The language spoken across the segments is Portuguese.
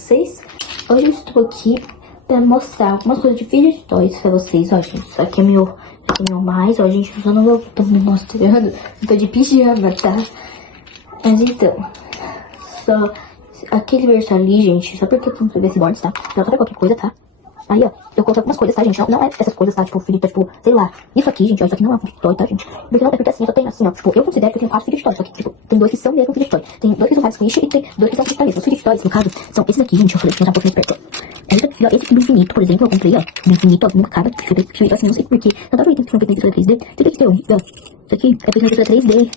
vocês. Hoje eu estou aqui pra mostrar algumas coisas de vídeo stories pra vocês. Ó, gente, isso aqui é meu mais. Ó, gente, eu só não tô me mostrando. Eu tô de pijama, tá? Mas então, só aquele verso ali, gente, só porque eu não esse boards, tá? Não só pra qualquer coisa, tá? Aí, ó, eu coloquei algumas coisas, tá, gente? Não é essas coisas, tá? Tipo, filho, tá, tipo, sei lá. Isso aqui, gente, ó, isso aqui não é um vídeo story, tá, gente? Porque não, é porque assim, só tem assim, ó. Tipo, eu considero que eu tenho 4 vídeo stories, só que, tipo, tem 2 que são mesmo vídeo story. Tem 2 que são hard squish e tem 2 que são freestyle. Os vídeo stories, no caso, são esses aqui, gente. Eu falei, vou mostrar um pouco mais perto. É esse aqui, ó, esse aqui do infinito, por exemplo, eu comprei, ó. Do infinito, ó, nunca acaba. Deixa eu ver, assim, não sei porquê. Eu adoro itens que não fez na impressora 3D. Você tem que ter um, ó. Isso aqui é feito na impressora 3D.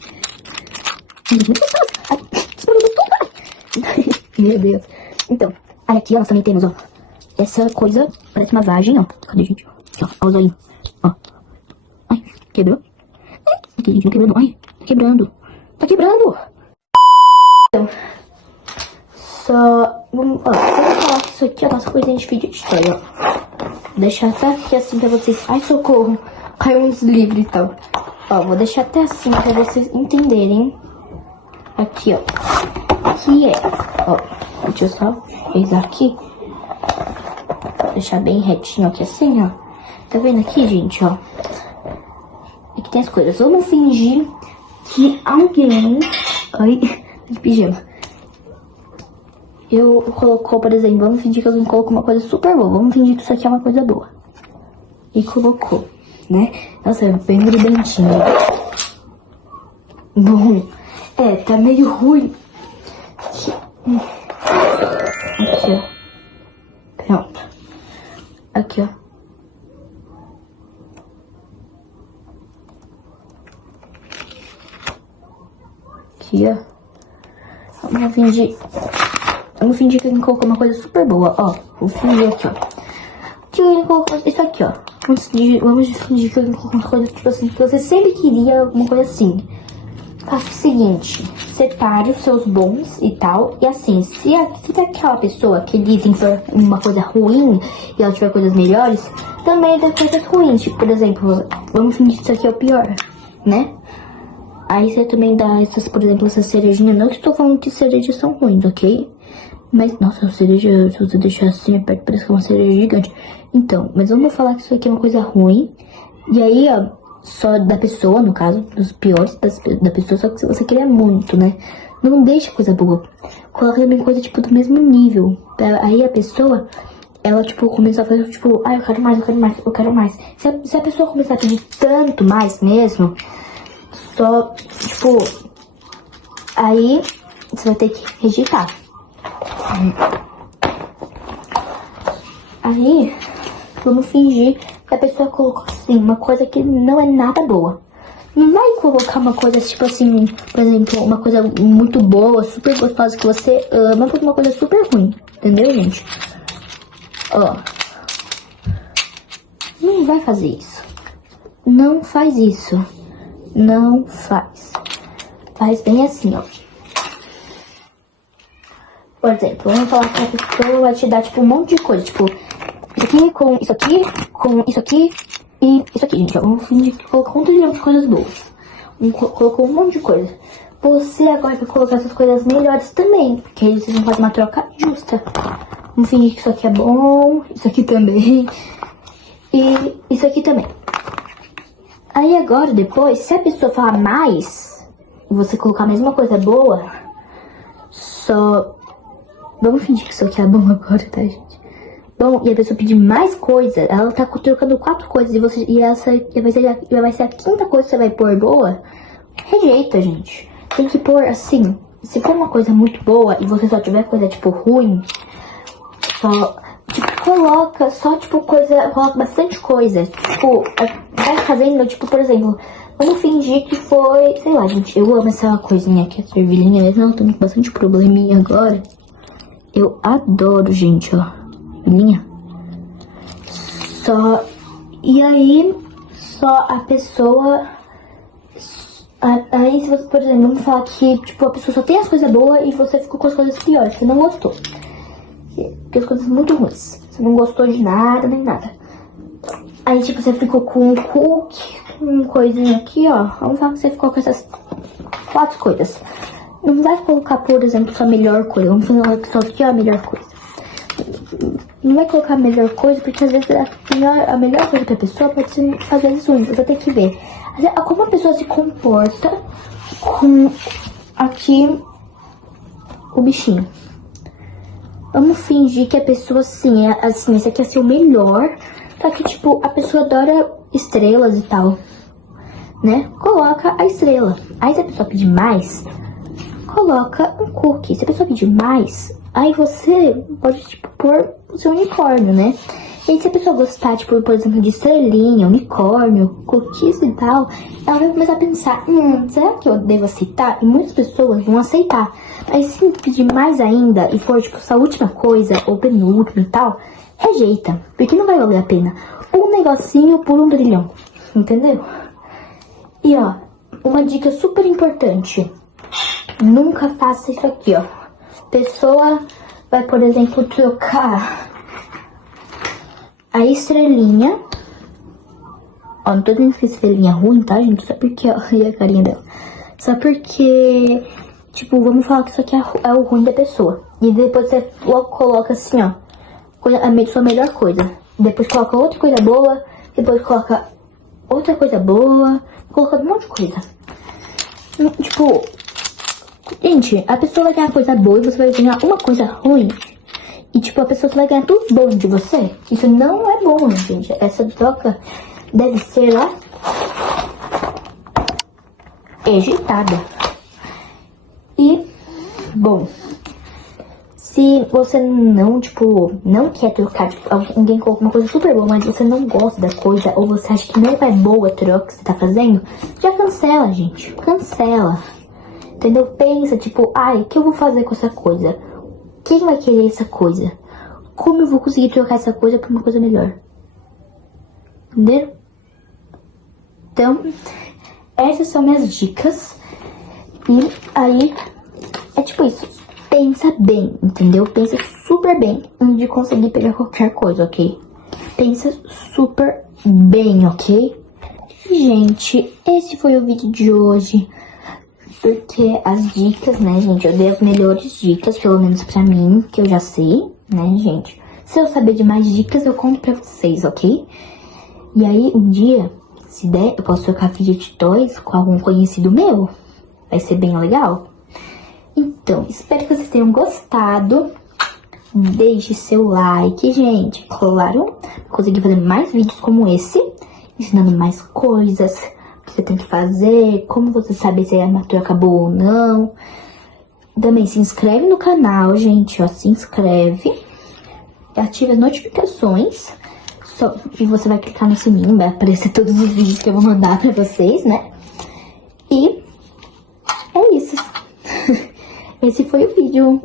Ai, explodiu tudo, ai. Meu Deus. Então, aí aqui, ó, nós também temos, ó. Essa coisa parece uma vagem, ó. Cadê, gente? Aqui, ó. Olha os olhinhos. Ó. Ai, quebrou? Aqui, gente, não quebrou, não. Ai, tá quebrando. Tá quebrando. Então, só... Vamos, ó, vamos falar que isso aqui é a nossa coisinha de vídeo de história, ó. Vou deixar até aqui assim pra vocês... Ai, socorro. Caiu uns livros e tal. Ó, vou deixar até assim pra vocês entenderem. Aqui, ó. Que é... Ó, deixa eu só fez aqui. Deixar bem retinho aqui assim, ó. Tá vendo aqui, gente, ó? Aqui tem as coisas. Vamos fingir que alguém... Ai, de pijama. Eu colocou, por exemplo, vamos fingir que alguém colocou uma coisa super boa. Vamos fingir que isso aqui é uma coisa boa. E colocou, né? Nossa, é bem brilhantinho. Bom, tá meio ruim. Aqui, ó. Pronto. Aqui, ó. Aqui, ó. Vamos fingir que alguém colocou uma coisa super boa, ó. Vou fingir aqui, ó. Que alguém colocou isso aqui, ó. Vamos fingir que alguém colocou uma coisa, tipo assim, que você sempre queria alguma coisa assim. Faça o seguinte, separe os seus bons e tal. E assim, se aquela pessoa, aquele item for uma coisa ruim e ela tiver coisas melhores, também tem coisas ruins. Tipo, por exemplo, vamos fingir que isso aqui é o pior, né? Aí você também dá essas, por exemplo, essa cerejinha. Não estou falando que cerejas são ruins, ok? Mas, nossa, a cereja, se você deixar assim perto, parece que é uma cereja gigante. Então, mas vamos falar que isso aqui é uma coisa ruim. E aí, ó, só da pessoa, no caso, dos piores da pessoa, só que se você querer muito, né? Não deixa coisa boa. Coloca também coisa, tipo, do mesmo nível. Aí a pessoa, ela, tipo, começa a fazer, tipo, eu quero mais, eu quero mais, eu quero mais. Se a pessoa começar a pedir tanto mais mesmo, só, tipo, aí você vai ter que rejeitar. Aí, vamos fingir que a pessoa colocou assim, uma coisa que não é nada boa. Não vai colocar uma coisa tipo assim, por exemplo, uma coisa muito boa, super gostosa que você ama, por uma coisa super ruim. Entendeu, gente? Ó. Não vai fazer isso. Não faz isso. Não faz. Faz bem assim, ó. Por exemplo, vamos falar que a pessoa vai te dar, tipo, um monte de coisa. Tipo, isso aqui com isso aqui, com isso aqui e isso aqui, gente. Vamos fingir que colocou um trilhão de coisas boas. Colocou um monte de coisa. Você agora vai colocar essas coisas melhores também. Porque aí vocês vão fazer uma troca justa. Vamos fingir que isso aqui é bom, isso aqui também. E isso aqui também. Aí agora, depois, se a pessoa falar mais, e você colocar a mesma coisa boa, só... Vamos fingir que isso aqui é bom agora, tá, gente? Bom, e a pessoa pedir mais coisa, ela tá trocando 4 coisas e essa vai ser a 5ª coisa que você vai pôr boa. Rejeita, gente. Tem que pôr assim, se for uma coisa muito boa e você só tiver coisa, tipo, ruim, só, tipo, coloca bastante coisa. Tipo, vai fazendo, tipo, por exemplo, vamos fingir que foi, sei lá, gente, eu amo essa coisinha aqui, a servilhinha mesmo, eu tô com bastante probleminha agora. Eu adoro, gente, ó. Linha. Só... E aí, só a pessoa... Aí, se você, por exemplo, vamos falar que, tipo, a pessoa só tem as coisas boas e você ficou com as coisas piores, você não gostou. Porque as coisas muito ruins. Você não gostou de nada, nem nada. Aí, tipo, você ficou com um cookie, com coisinha aqui, ó. Vamos falar que você ficou com essas 4 coisas. Não vai colocar, por exemplo, sua melhor coisa. Vamos falar que só aqui é a melhor coisa. não vai colocar a melhor coisa, porque às vezes a melhor coisa pra pessoa pode ser, às vezes, ruim. Você vai ter que ver como a pessoa se comporta com aqui o bichinho. Vamos fingir que a pessoa, assim, esse aqui é seu melhor. Só que, tipo, a pessoa adora estrelas e tal, né? Coloca a estrela. Aí, se a pessoa pedir mais, coloca um cookie. Se a pessoa pedir mais, aí você pode, tipo, pôr o seu unicórnio, né? E aí, se a pessoa gostar, tipo, por exemplo, de estrelinha, unicórnio, cookies e tal, ela vai começar a pensar, será que eu devo aceitar? E muitas pessoas vão aceitar. Mas se pedir mais ainda e for, tipo, essa última coisa, ou penúltima e tal, rejeita. Porque não vai valer a pena. Um negocinho por um trilhão. Entendeu? E, ó, uma dica super importante. Nunca faça isso aqui, ó. Pessoa vai, por exemplo, trocar a estrelinha. Ó, não tô dizendo que estrelinha é ruim, tá, gente? Só porque, ó, e a carinha dela. Só porque, tipo, vamos falar que isso aqui é o ruim da pessoa. E depois você logo coloca assim, ó, a sua melhor coisa. Depois coloca outra coisa boa. Depois coloca outra coisa boa. Coloca um monte de coisa. Tipo, gente, a pessoa vai ganhar coisa boa e você vai ganhar uma coisa ruim. E, tipo, a pessoa vai ganhar tudo bom de você. Isso não é bom, gente. Essa troca deve ser, ó, agitada. E, bom, se você não, tipo, não quer trocar, tipo, alguém colocou uma coisa super boa, mas você não gosta da coisa, ou você acha que não é boa a troca que você tá fazendo, já cancela, gente. Cancela. Entendeu? Pensa, tipo, o que eu vou fazer com essa coisa? Quem vai querer essa coisa? Como eu vou conseguir trocar essa coisa por uma coisa melhor? Entenderam? Então, essas são minhas dicas. E aí, é tipo isso. Pensa bem, entendeu? Pensa super bem antes de conseguir pegar qualquer coisa, ok? Pensa super bem, ok? Gente, esse foi o vídeo de hoje. Porque as dicas, né, gente, eu dei as melhores dicas, pelo menos pra mim, que eu já sei, né, gente. Se eu saber de mais dicas, eu conto pra vocês, ok? E aí, um dia, se der, eu posso trocar fidget toys com algum conhecido meu. Vai ser bem legal. Então, espero que vocês tenham gostado. Deixe seu like, gente. Claro, consegui fazer mais vídeos como esse, ensinando mais coisas que você tem que fazer, como você sabe se a matura acabou ou não. Também se inscreve no canal, gente, ó, se inscreve. Ative as notificações. E você vai clicar no sininho, vai aparecer todos os vídeos que eu vou mandar pra vocês, né? E é isso. Esse foi o vídeo.